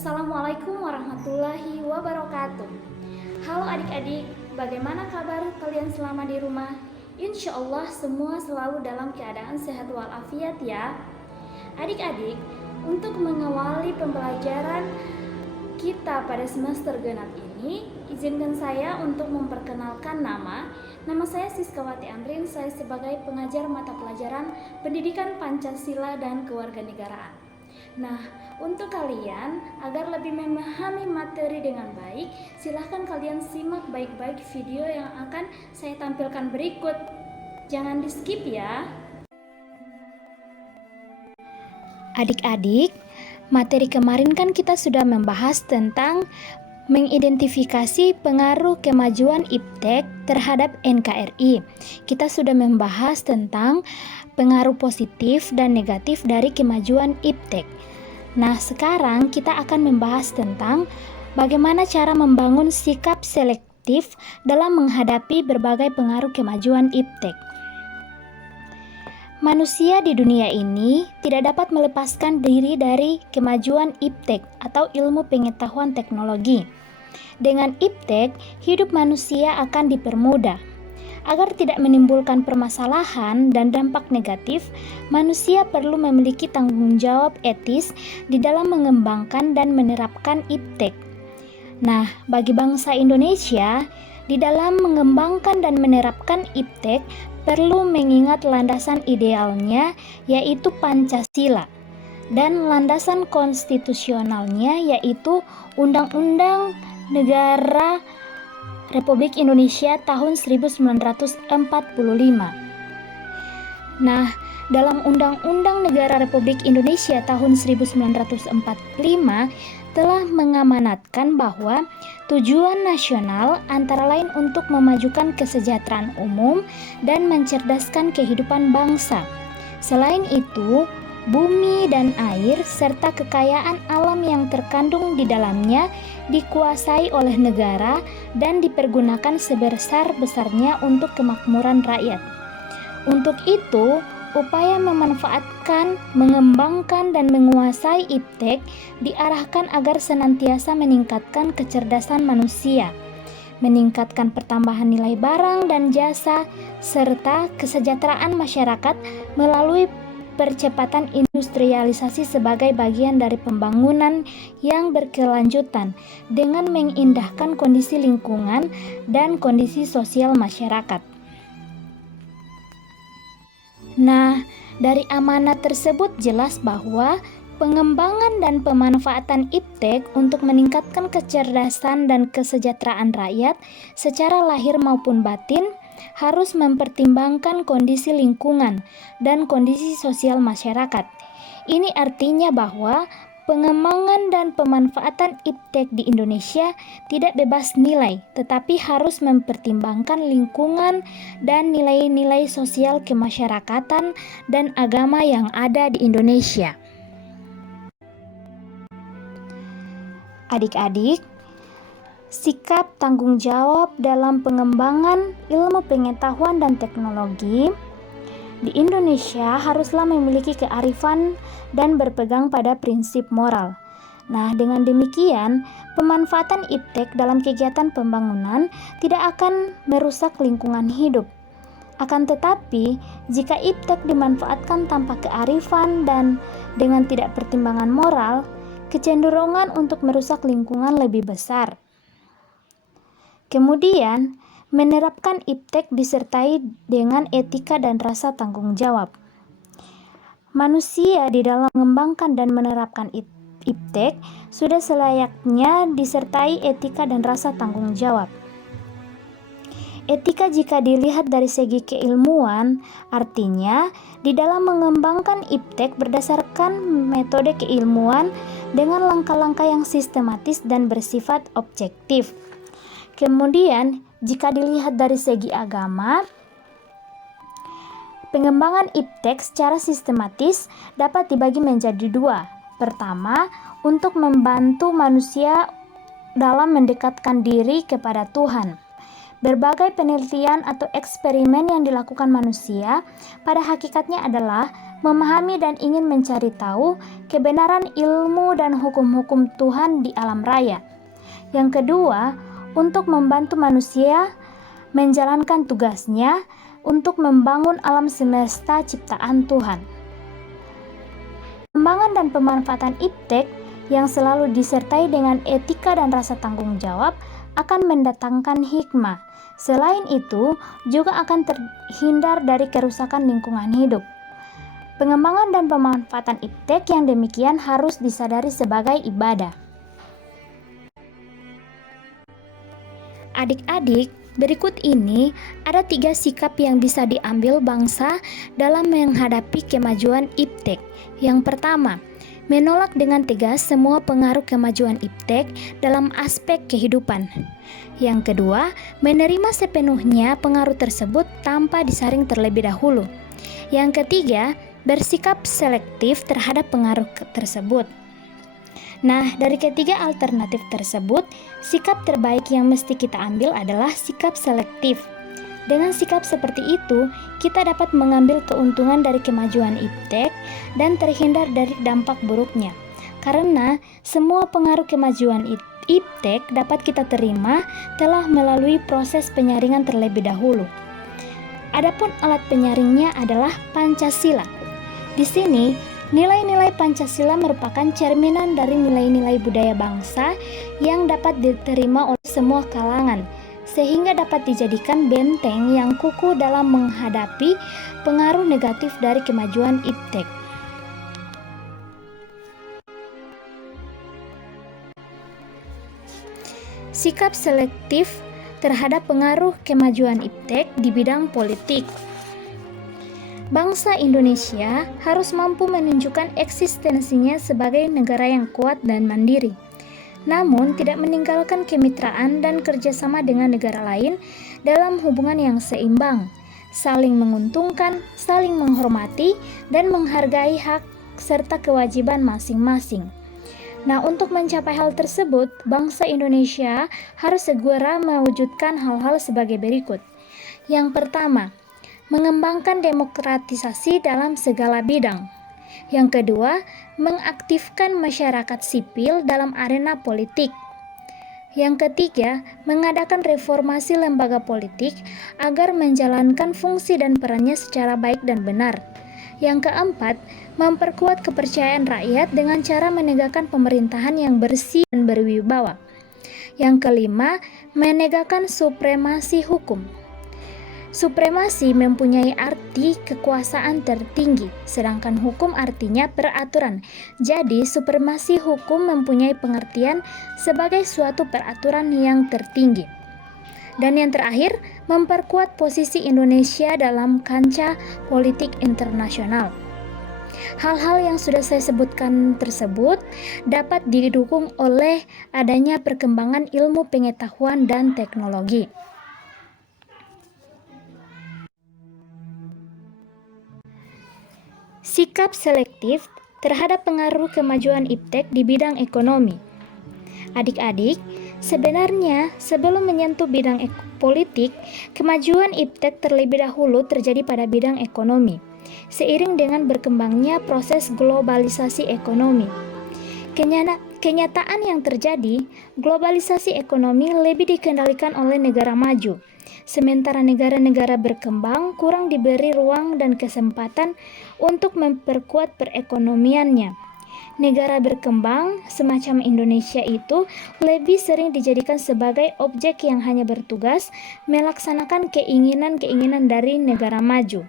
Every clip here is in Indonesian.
Assalamualaikum warahmatullahi wabarakatuh. Halo adik-adik, bagaimana kabar kalian selama di rumah? Insya Allah semua selalu dalam keadaan sehat walafiat ya. Adik-adik, untuk mengawali pembelajaran kita pada semester genap ini, izinkan saya untuk memperkenalkan nama. Nama saya Siskawati Amrin, saya sebagai pengajar mata pelajaran Pendidikan Pancasila dan Kewarganegaraan. Nah, untuk kalian agar lebih memahami materi dengan baik, silahkan kalian simak baik-baik video yang akan saya tampilkan berikut. Jangan di skip ya. Adik-adik, materi kemarin kan kita sudah membahas tentang mengidentifikasi pengaruh kemajuan IPTEK terhadap NKRI. Kita sudah membahas tentang pengaruh positif dan negatif dari kemajuan IPTEK. Nah, sekarang kita akan membahas tentang bagaimana cara membangun sikap selektif dalam menghadapi berbagai pengaruh kemajuan IPTEK. Manusia di dunia ini tidak dapat melepaskan diri dari kemajuan IPTEK atau ilmu pengetahuan teknologi. Dengan IPTEK, hidup manusia akan dipermudah. Agar tidak menimbulkan permasalahan dan dampak negatif, manusia perlu memiliki tanggung jawab etis di dalam mengembangkan dan menerapkan IPTEK. Nah, bagi bangsa Indonesia, di dalam mengembangkan dan menerapkan IPTEK perlu mengingat landasan idealnya, yaitu Pancasila, dan landasan konstitusionalnya, yaitu Undang-Undang Negara Republik Indonesia tahun 1945. Nah, dalam Undang-Undang Negara Republik Indonesia tahun 1945 telah mengamanatkan bahwa tujuan nasional antara lain untuk memajukan kesejahteraan umum dan mencerdaskan kehidupan bangsa. Selain itu, bumi dan air serta kekayaan alam yang terkandung di dalamnya dikuasai oleh negara dan dipergunakan sebesar-besarnya untuk kemakmuran rakyat. Untuk itu, upaya memanfaatkan, mengembangkan, dan menguasai IPTEK diarahkan agar senantiasa meningkatkan kecerdasan manusia, meningkatkan pertambahan nilai barang dan jasa, serta kesejahteraan masyarakat melalui percepatan industrialisasi sebagai bagian dari pembangunan yang berkelanjutan dengan mengindahkan kondisi lingkungan dan kondisi sosial masyarakat. Nah, dari amanat tersebut jelas bahwa pengembangan dan pemanfaatan IPTEK untuk meningkatkan kecerdasan dan kesejahteraan rakyat secara lahir maupun batin harus mempertimbangkan kondisi lingkungan dan kondisi sosial masyarakat. Ini artinya bahwa pengembangan dan pemanfaatan IPTEK di Indonesia tidak bebas nilai, tetapi harus mempertimbangkan lingkungan dan nilai-nilai sosial kemasyarakatan dan agama yang ada di Indonesia. Adik-adik, sikap tanggung jawab dalam pengembangan ilmu pengetahuan dan teknologi di Indonesia haruslah memiliki kearifan dan berpegang pada prinsip moral. Nah, dengan demikian, pemanfaatan IPTEK dalam kegiatan pembangunan tidak akan merusak lingkungan hidup. Akan tetapi, jika IPTEK dimanfaatkan tanpa kearifan dan dengan tidak pertimbangan moral, kecenderungan untuk merusak lingkungan lebih besar. Kemudian, menerapkan IPTEK disertai dengan etika dan rasa tanggung jawab. Manusia di dalam mengembangkan dan menerapkan IPTEK sudah selayaknya disertai etika dan rasa tanggung jawab. Etika jika dilihat dari segi keilmuan, artinya di dalam mengembangkan IPTEK berdasarkan metode keilmuan dengan langkah-langkah yang sistematis dan bersifat objektif. Kemudian, jika dilihat dari segi agama, pengembangan IPTEK secara sistematis dapat dibagi menjadi dua. Pertama, untuk membantu manusia dalam mendekatkan diri kepada Tuhan. Berbagai penelitian atau eksperimen yang dilakukan manusia pada hakikatnya adalah memahami dan ingin mencari tahu kebenaran ilmu dan hukum-hukum Tuhan di alam raya. Yang kedua, untuk membantu manusia menjalankan tugasnya untuk membangun alam semesta ciptaan Tuhan. Pengembangan dan pemanfaatan iptek yang selalu disertai dengan etika dan rasa tanggung jawab akan mendatangkan hikmah. Selain itu, juga akan terhindar dari kerusakan lingkungan hidup. Pengembangan dan pemanfaatan iptek yang demikian harus disadari sebagai ibadah. Adik-adik, berikut ini ada 3 sikap yang bisa diambil bangsa dalam menghadapi kemajuan iptek. Yang pertama, menolak dengan tegas semua pengaruh kemajuan iptek dalam aspek kehidupan. Yang kedua, menerima sepenuhnya pengaruh tersebut tanpa disaring terlebih dahulu. Yang ketiga, bersikap selektif terhadap pengaruh tersebut. Nah, dari ketiga alternatif tersebut, sikap terbaik yang mesti kita ambil adalah sikap selektif. Dengan sikap seperti itu, kita dapat mengambil keuntungan dari kemajuan iptek dan terhindar dari dampak buruknya. Karena semua pengaruh kemajuan iptek dapat kita terima telah melalui proses penyaringan terlebih dahulu. Adapun alat penyaringnya adalah Pancasila. Di sini, nilai-nilai Pancasila merupakan cerminan dari nilai-nilai budaya bangsa yang dapat diterima oleh semua kalangan, sehingga dapat dijadikan benteng yang kukuh dalam menghadapi pengaruh negatif dari kemajuan iptek. Sikap selektif terhadap pengaruh kemajuan iptek di bidang politik. Bangsa Indonesia harus mampu menunjukkan eksistensinya sebagai negara yang kuat dan mandiri, namun tidak meninggalkan kemitraan dan kerjasama dengan negara lain dalam hubungan yang seimbang, saling menguntungkan, saling menghormati, dan menghargai hak serta kewajiban masing-masing. Nah, untuk mencapai hal tersebut, bangsa Indonesia harus segera mewujudkan hal-hal sebagai berikut. Yang pertama, mengembangkan demokratisasi dalam segala bidang. Yang kedua, mengaktifkan masyarakat sipil dalam arena politik. Yang ketiga, mengadakan reformasi lembaga politik agar menjalankan fungsi dan perannya secara baik dan benar. Yang keempat, memperkuat kepercayaan rakyat dengan cara menegakkan pemerintahan yang bersih dan berwibawa. Yang kelima, menegakkan supremasi hukum. Supremasi mempunyai arti kekuasaan tertinggi, sedangkan hukum artinya peraturan. Jadi, supremasi hukum mempunyai pengertian sebagai suatu peraturan yang tertinggi. Dan yang terakhir, memperkuat posisi Indonesia dalam kancah politik internasional. Hal-hal yang sudah saya sebutkan tersebut dapat didukung oleh adanya perkembangan ilmu pengetahuan dan teknologi. Sikap selektif terhadap pengaruh kemajuan iptek di bidang ekonomi. Adik-adik, sebenarnya sebelum menyentuh bidang politik, kemajuan iptek terlebih dahulu terjadi pada bidang ekonomi, seiring dengan berkembangnya proses globalisasi ekonomi. Kenyataan yang terjadi, globalisasi ekonomi lebih dikendalikan oleh negara maju, sementara negara-negara berkembang kurang diberi ruang dan kesempatan untuk memperkuat perekonomiannya. Negara berkembang semacam Indonesia itu lebih sering dijadikan sebagai objek yang hanya bertugas melaksanakan keinginan-keinginan dari negara maju.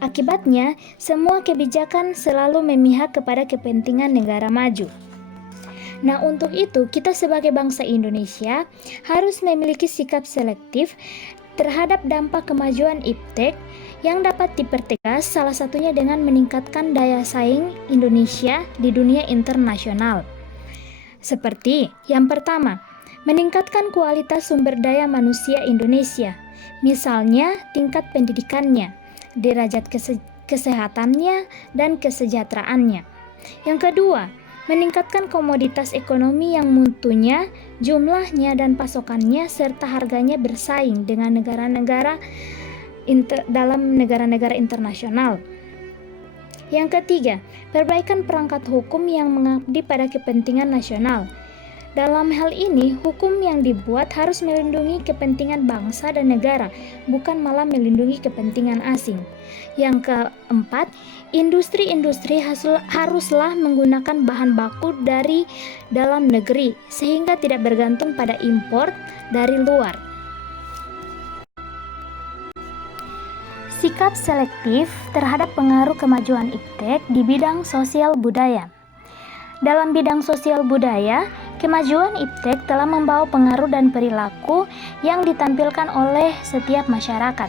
Akibatnya, semua kebijakan selalu memihak kepada kepentingan negara maju. Nah, untuk itu kita sebagai bangsa Indonesia harus memiliki sikap selektif terhadap dampak kemajuan iptek yang dapat dipertegas, salah satunya dengan meningkatkan daya saing Indonesia di dunia internasional. Seperti yang pertama, meningkatkan kualitas sumber daya manusia Indonesia, misalnya tingkat pendidikannya, derajat kesehatannya, dan kesejahteraannya. Yang kedua, meningkatkan komoditas ekonomi yang mutunya, jumlahnya, dan pasokannya serta harganya bersaing dengan dalam negara-negara internasional. Yang ketiga, perbaikan perangkat hukum yang mengabdi pada kepentingan nasional. Dalam hal ini, hukum yang dibuat harus melindungi kepentingan bangsa dan negara, bukan malah melindungi kepentingan asing. Yang keempat, industri-industri haruslah menggunakan bahan baku dari dalam negeri, sehingga tidak bergantung pada impor dari luar. Sikap selektif terhadap pengaruh kemajuan iptek di bidang sosial budaya. Dalam bidang sosial budaya, kemajuan iptek telah membawa pengaruh dan perilaku yang ditampilkan oleh setiap masyarakat.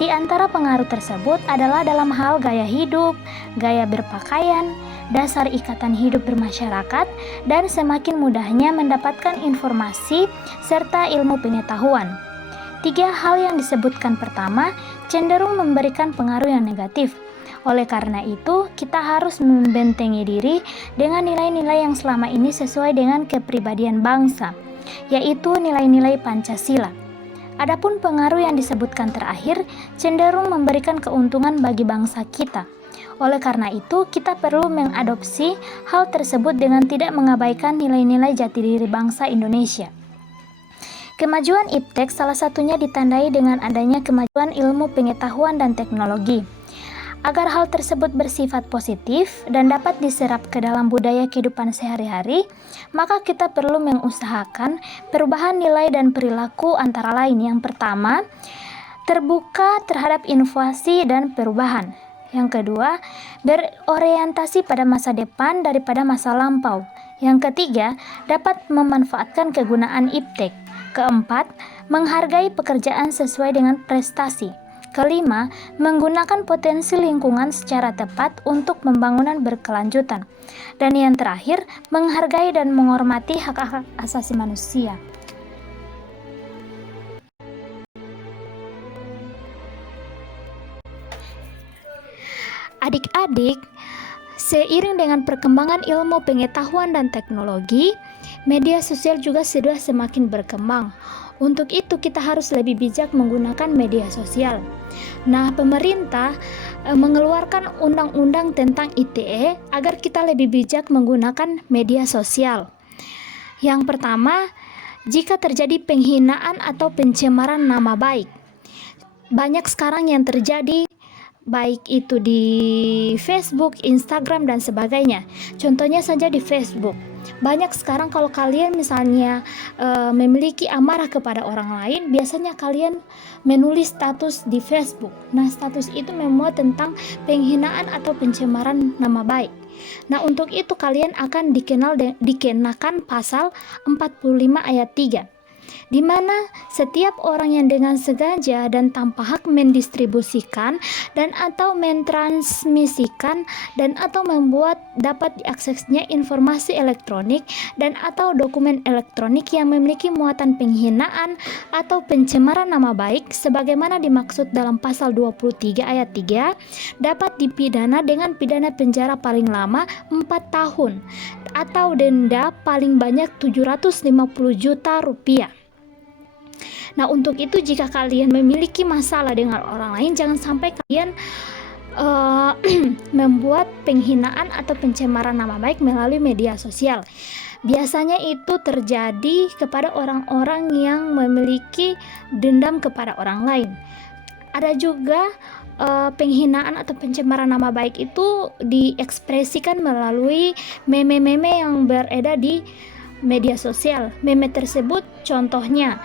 Di antara pengaruh tersebut adalah dalam hal gaya hidup, gaya berpakaian, dasar ikatan hidup bermasyarakat, dan semakin mudahnya mendapatkan informasi serta ilmu pengetahuan. 3 hal yang disebutkan pertama cenderung memberikan pengaruh yang negatif. Oleh karena itu, kita harus membentengi diri dengan nilai-nilai yang selama ini sesuai dengan kepribadian bangsa, yaitu nilai-nilai Pancasila. Adapun pengaruh yang disebutkan terakhir cenderung memberikan keuntungan bagi bangsa kita. Oleh karena itu, kita perlu mengadopsi hal tersebut dengan tidak mengabaikan nilai-nilai jati diri bangsa Indonesia. Kemajuan iptek salah satunya ditandai dengan adanya kemajuan ilmu pengetahuan dan teknologi. Agar hal tersebut bersifat positif dan dapat diserap ke dalam budaya kehidupan sehari-hari, maka kita perlu mengusahakan perubahan nilai dan perilaku antara lain. Yang pertama, terbuka terhadap inovasi dan perubahan. Yang kedua, berorientasi pada masa depan daripada masa lampau. Yang ketiga, dapat memanfaatkan kegunaan iptek. Keempat, menghargai pekerjaan sesuai dengan prestasi. Kelima, menggunakan potensi lingkungan secara tepat untuk pembangunan berkelanjutan. Dan yang terakhir, menghargai dan menghormati hak-hak asasi manusia. Adik-adik, seiring dengan perkembangan ilmu pengetahuan dan teknologi, media sosial juga sudah semakin berkembang. Untuk itu kita harus lebih bijak menggunakan media sosial. Nah, pemerintah mengeluarkan undang-undang tentang ITE agar kita lebih bijak menggunakan media sosial. Yang pertama, jika terjadi penghinaan atau pencemaran nama baik. Banyak sekarang yang terjadi, baik itu di Facebook, Instagram, dan sebagainya. Contohnya saja di Facebook. Banyak sekarang kalau kalian misalnya memiliki amarah kepada orang lain, biasanya kalian menulis status di Facebook. Nah, status itu memuat tentang penghinaan atau pencemaran nama baik. Nah, untuk itu kalian akan dikenakan pasal 45 ayat 3. Di mana setiap orang yang dengan sengaja dan tanpa hak mendistribusikan dan atau mentransmisikan dan atau membuat dapat diaksesnya informasi elektronik dan atau dokumen elektronik yang memiliki muatan penghinaan atau pencemaran nama baik sebagaimana dimaksud dalam pasal 23 ayat 3 dapat dipidana dengan pidana penjara paling lama 4 tahun atau denda paling banyak 750 juta rupiah. Nah, untuk itu jika kalian memiliki masalah dengan orang lain, jangan sampai kalian membuat penghinaan atau pencemaran nama baik melalui media sosial. Biasanya itu terjadi kepada orang-orang yang memiliki dendam kepada orang lain. Ada juga penghinaan atau pencemaran nama baik itu diekspresikan melalui meme-meme yang beredar di media sosial. Meme tersebut contohnya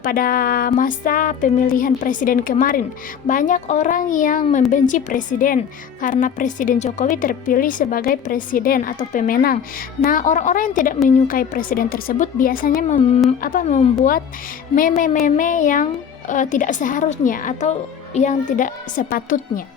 pada masa pemilihan presiden kemarin, banyak orang yang membenci presiden karena Presiden Jokowi terpilih sebagai presiden atau pemenang. Nah, orang-orang yang tidak menyukai presiden tersebut biasanya membuat meme-meme yang tidak seharusnya atau yang tidak sepatutnya.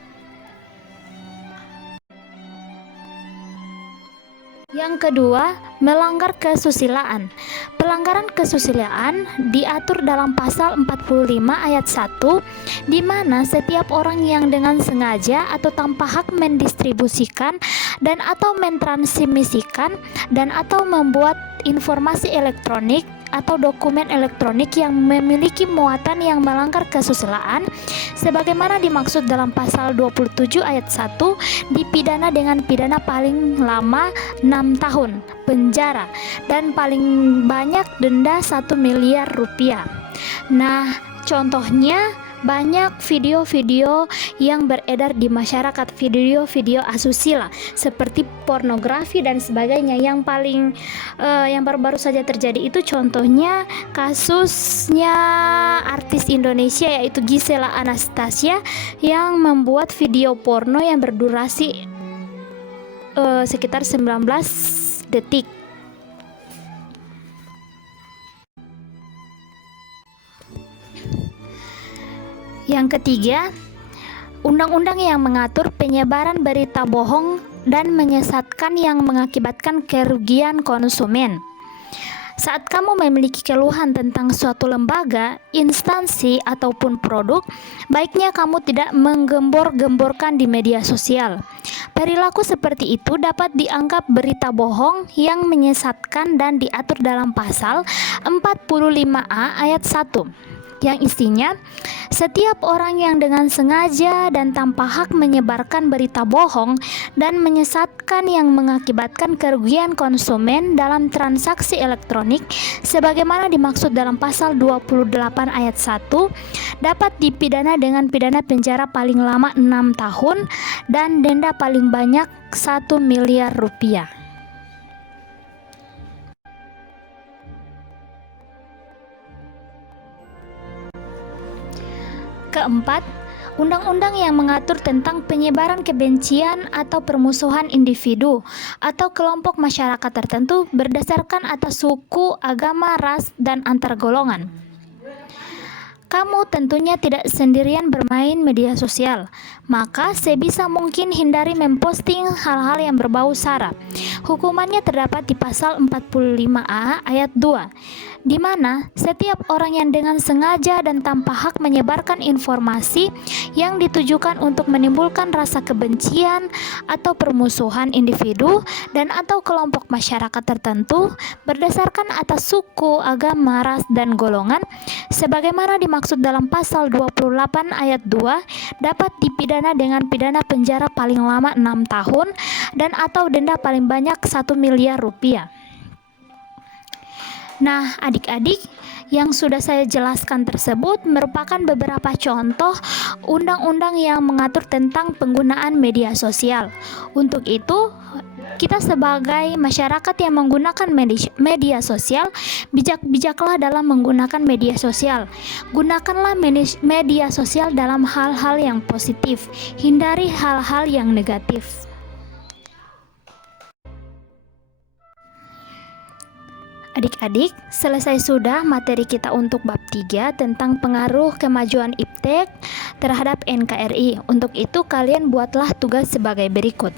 Yang kedua, melanggar kesusilaan. Pelanggaran kesusilaan diatur dalam pasal 45 ayat 1, di mana setiap orang yang dengan sengaja atau tanpa hak mendistribusikan dan atau mentransmisikan dan atau membuat informasi elektronik atau dokumen elektronik yang memiliki muatan yang melanggar kesusilaan sebagaimana dimaksud dalam pasal 27 ayat 1 dipidana dengan pidana paling lama 6 tahun penjara dan paling banyak denda 1 miliar rupiah. Nah, contohnya banyak video-video yang beredar di masyarakat, video-video asusila seperti pornografi dan sebagainya. Yang baru-baru saja terjadi itu contohnya kasusnya artis Indonesia yaitu Gisela Anastasia yang membuat video porno yang berdurasi sekitar 19 detik. Yang ketiga, undang-undang yang mengatur penyebaran berita bohong dan menyesatkan yang mengakibatkan kerugian konsumen. Saat kamu memiliki keluhan tentang suatu lembaga, instansi, ataupun produk, baiknya kamu tidak menggembor-gemborkan di media sosial. Perilaku seperti itu dapat dianggap berita bohong yang menyesatkan dan diatur dalam pasal 45A ayat 1. Yang isinya, setiap orang yang dengan sengaja dan tanpa hak menyebarkan berita bohong dan menyesatkan yang mengakibatkan kerugian konsumen dalam transaksi elektronik sebagaimana dimaksud dalam pasal 28 ayat 1 dapat dipidana dengan pidana penjara paling lama 6 tahun dan denda paling banyak 1 miliar rupiah. Keempat, undang-undang yang mengatur tentang penyebaran kebencian atau permusuhan individu atau kelompok masyarakat tertentu berdasarkan atas suku, agama, ras, dan antar golongan. Kamu tentunya tidak sendirian bermain media sosial, maka sebisa mungkin hindari memposting hal-hal yang berbau sara. Hukumannya terdapat di pasal 45A ayat 2, di mana setiap orang yang dengan sengaja dan tanpa hak menyebarkan informasi yang ditujukan untuk menimbulkan rasa kebencian atau permusuhan individu dan atau kelompok masyarakat tertentu berdasarkan atas suku, agama, ras, dan golongan sebagaimana dimaksud dalam pasal 28 ayat 2 dapat dipidana dengan pidana penjara paling lama 6 tahun dan atau denda paling banyak 1 miliar rupiah. Nah, adik-adik, yang sudah saya jelaskan tersebut merupakan beberapa contoh undang-undang yang mengatur tentang penggunaan media sosial. Untuk itu, kita sebagai masyarakat yang menggunakan media sosial, bijak-bijaklah dalam menggunakan media sosial. Gunakanlah media sosial dalam hal-hal yang positif, hindari hal-hal yang negatif. Adik-adik, selesai sudah materi kita untuk bab 3 tentang pengaruh kemajuan IPTEK terhadap NKRI. Untuk itu kalian buatlah tugas sebagai berikut.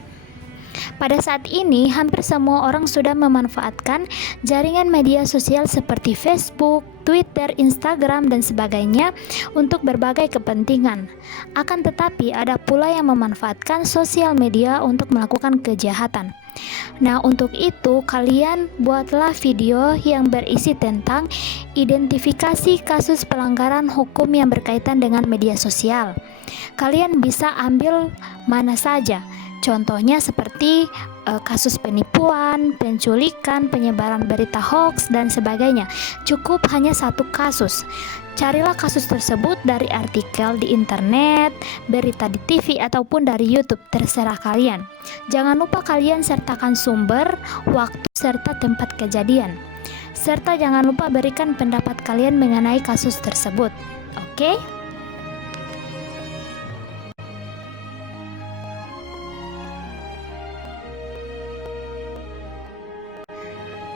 Pada saat ini, hampir semua orang sudah memanfaatkan jaringan media sosial seperti Facebook, Twitter, Instagram, dan sebagainya untuk berbagai kepentingan. Akan tetapi, ada pula yang memanfaatkan sosial media untuk melakukan kejahatan. Nah, untuk itu kalian buatlah video yang berisi tentang identifikasi kasus pelanggaran hukum yang berkaitan dengan media sosial. Kalian bisa ambil mana saja. Contohnya seperti kasus penipuan, penculikan, penyebaran berita hoax, dan sebagainya. Cukup hanya satu kasus. Carilah kasus tersebut dari artikel di internet, berita di TV, ataupun dari YouTube, terserah kalian. Jangan lupa kalian sertakan sumber, waktu, serta tempat kejadian. Serta jangan lupa berikan pendapat kalian mengenai kasus tersebut. Oke?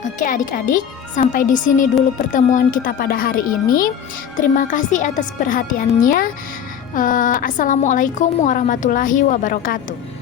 Oke adik-adik, sampai di sini dulu pertemuan kita pada hari ini. Terima kasih atas perhatiannya. Assalamualaikum warahmatullahi wabarakatuh.